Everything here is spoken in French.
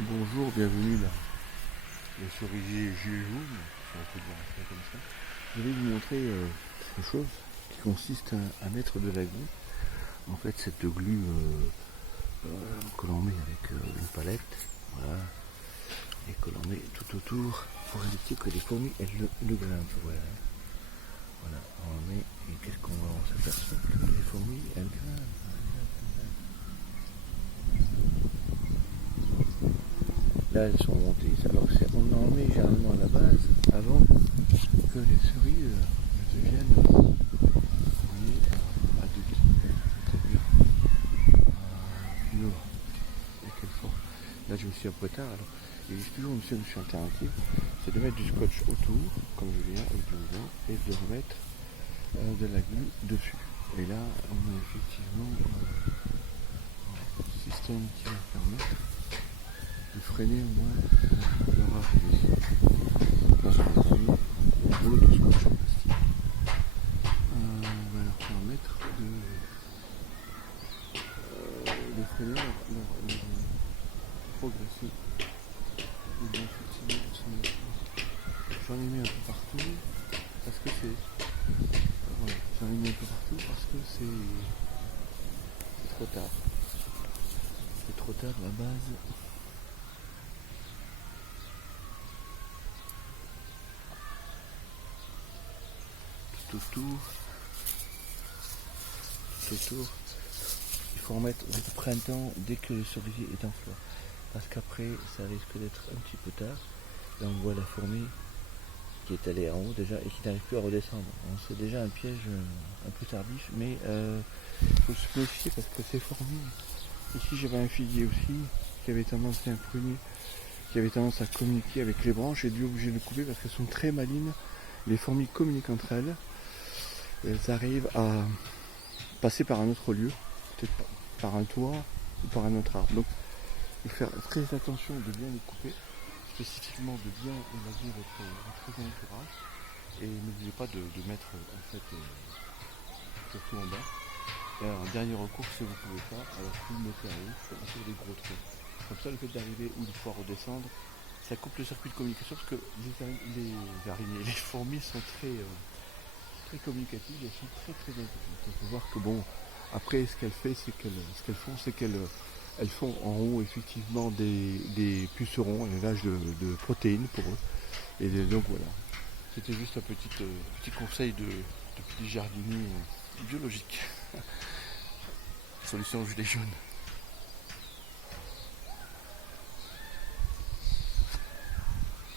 Bonjour, bienvenue là, le cerisier gilet jaune, si on peut dire ça comme ça. Je vais vous montrer quelque chose qui consiste à mettre de la glu. En fait, cette glu que l'on met avec une palette, voilà, et que l'on met tout autour pour éviter que les fourmis elles le grimpent. Voilà. Voilà, on met, et qu'est-ce qu'on s'aperçoit que les fourmis elles grimpent. Là, elles sont montées. Alors, on en met généralement à la base avant que les cerises ne deviennent adultes, c'est-à-dire mûres et qu'elles font. Là, je me suis un peu tard. Alors, il existe toujours une solution alternative, c'est de mettre du scotch autour, comme je viens, avec du blanc, et de remettre de la glu dessus. Et là, on a effectivement un système qui va permettre de freiner au moins leur arrivée. Là, on a mis un rouleau de scotch en plastique. Va leur permettre de freiner leur progression. Et bien, effectivement, j'en ai mis un peu partout parce que c'est. Voilà, j'en ai mis un peu partout parce que c'est trop tard. C'est trop tard à la base. Tout autour, il faut en mettre au printemps dès que le cerisier est en fleur. Parce qu'après, ça risque d'être un petit peu tard. Là, on voit la fourmi qui est allée en haut déjà et qui n'arrive plus à redescendre. C'est déjà un piège un peu tardif, mais il faut se méfier parce que ces fourmis, ici j'avais un figuier aussi qui avait tendance à prunier, qui avait tendance à communiquer avec les branches. J'ai dû obligé de couper parce qu'elles sont très malines. Les fourmis communiquent entre elles. Elles arrivent à passer par un autre lieu, peut-être par un toit ou par un autre arbre. Donc il faut faire très attention de bien les couper, spécifiquement de bien évaluer votre entourage et n'oubliez pas de mettre en fait surtout en bas. Et alors, en dernier recours, si vous ne pouvez pas, alors vous le mettez à haut sur des gros trous. Comme ça, le fait d'arriver ou de pouvoir redescendre, ça coupe le circuit de communication parce que les araignées, les fourmis sont très communicatives, elles sont très intelligentes. Il faut voir que bon, après ce qu'elles font, c'est qu'elles font en haut effectivement des pucerons, un élevage de protéines pour eux. Et donc voilà, c'était juste un petit conseil de petit jardinier biologique. Solution gilet jaune.